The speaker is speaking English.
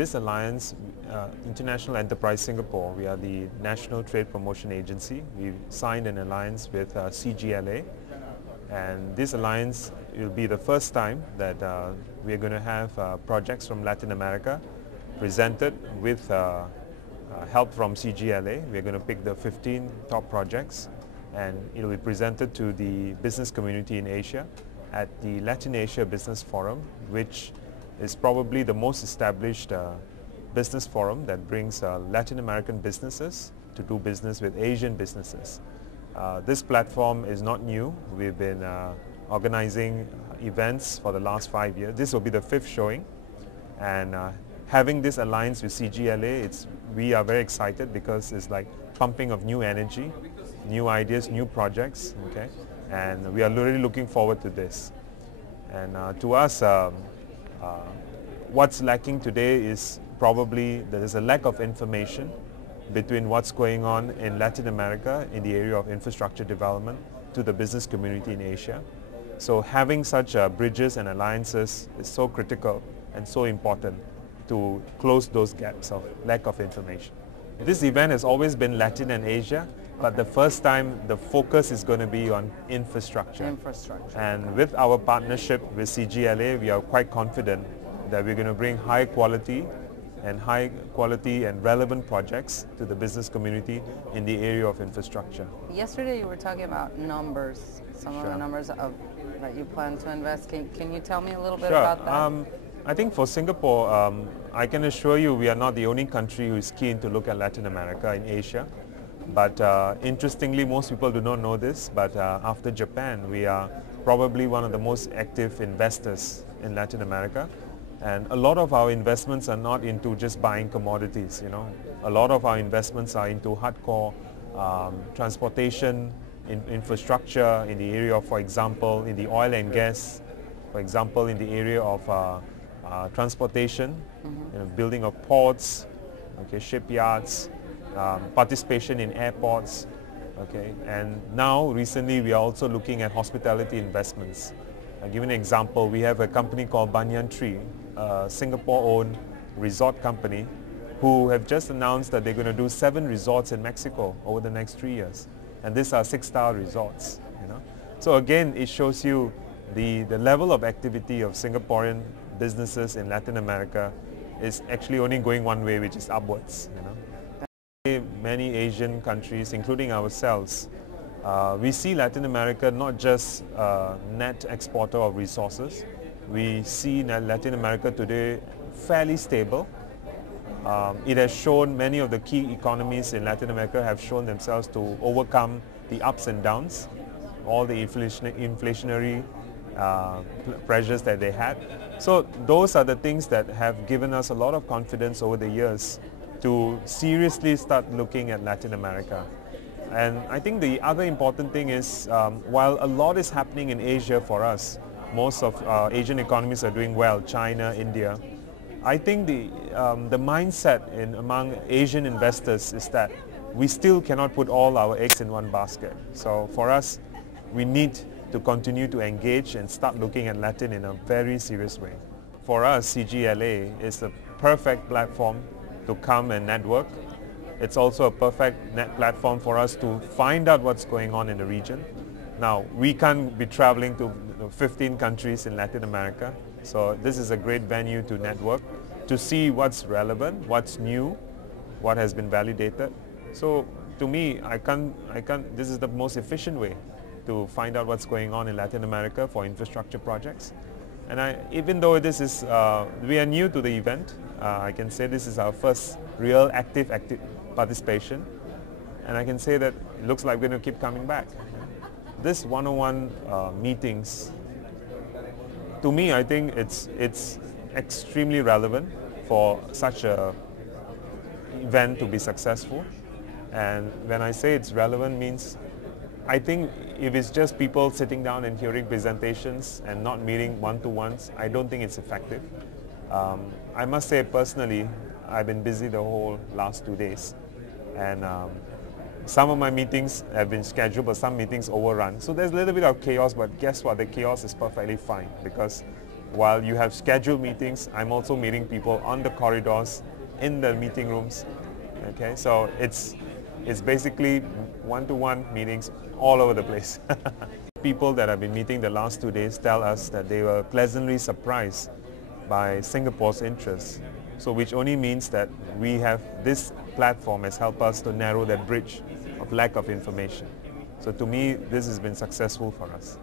This alliance, International Enterprise Singapore, we are the National Trade Promotion Agency. We've signed an alliance with CGLA, and this alliance will be the first time that we are going to have projects from Latin America presented with help from CGLA. We are going to pick the 15 top projects, and it will be presented to the business community in Asia at the Latin Asia Business Forum, which is probably the most established business forum that brings Latin American businesses to do business with Asian businesses. This platform is not new. We've been organizing events for the last 5 years. This will be the 5th showing, and having this alliance with CGLA, we are very excited because it's like pumping of new energy, new ideas, new projects, okay? And we are really looking forward to this. And to us, what's lacking today is probably there is a lack of information between what's going on in Latin America in the area of infrastructure development to the business community in Asia. So having such bridges and alliances is so critical and so important to close those gaps of lack of information. This event has always been Latin and Asia, but the first time the focus is going to be on infrastructure. And with our partnership with CGLA, we are quite confident that we're going to bring high quality and relevant projects to the business community in the area of infrastructure. Yesterday you were talking about numbers, some of the numbers that you plan to invest. Can you tell me a little bit about that? I think for Singapore, I can assure you we are not the only country who is keen to look at Latin America in Asia. But interestingly, most people do not know this, but after Japan, we are probably one of the most active investors in Latin America. And a lot of our investments are not into just buying commodities, you know. A lot of our investments are into hardcore transportation, infrastructure in the area of, for example, in the oil and gas, for example, in the area of transportation, you know, building of ports, okay, shipyards, participation in airports, okay. And now, recently, we are also looking at hospitality investments. I'll give you an example. We have a company called Banyan Tree, a Singapore-owned resort company, who have just announced that they're going to do 7 resorts in Mexico over the next 3 years. And these are 6-star resorts, you know. So again, it shows you the level of activity of Singaporean businesses in Latin America is actually only going one way, which is upwards, you know. Many Asian countries, including ourselves, we see Latin America not just a net exporter of resources. We see Latin America today fairly stable. It has shown, many of the key economies in Latin America have shown themselves to overcome the ups and downs, all the inflationary pressures that they had. So those are the things that have given us a lot of confidence over the years to seriously start looking at Latin America. And I think the other important thing is, while a lot is happening in Asia for us, most of Asian economies are doing well, China, India. I think the mindset among Asian investors is that we still cannot put all our eggs in one basket. So for us, we need to continue to engage and start looking at Latin in a very serious way. For us, CGLA is the perfect platform to come and network. It's also a perfect platform for us to find out what's going on in the region. Now, we can't be traveling to 15 countries in Latin America, so this is a great venue to network, to see what's relevant, what's new, what has been validated. So to me, this is the most efficient way to find out what's going on in Latin America for infrastructure projects. And even though this is, we are new to the event, I can say this is our first real active participation, and I can say that it looks like we're going to keep coming back. This one-on-one meetings, to me, I think it's extremely relevant for such a event to be successful. And when I say it's relevant, means I think if it's just people sitting down and hearing presentations and not meeting one-to-ones, I don't think it's effective. I must say personally, I've been busy the whole last 2 days, and some of my meetings have been scheduled, but some meetings overrun. So there's a little bit of chaos, but guess what? The chaos is perfectly fine, because while you have scheduled meetings, I'm also meeting people on the corridors, in the meeting rooms. Okay, so it's basically one-to-one meetings all over the place. People that I've been meeting the last 2 days tell us that they were pleasantly surprised by Singapore's interest. So which only means that this platform has helped us to narrow that bridge of lack of information. So to me, this has been successful for us.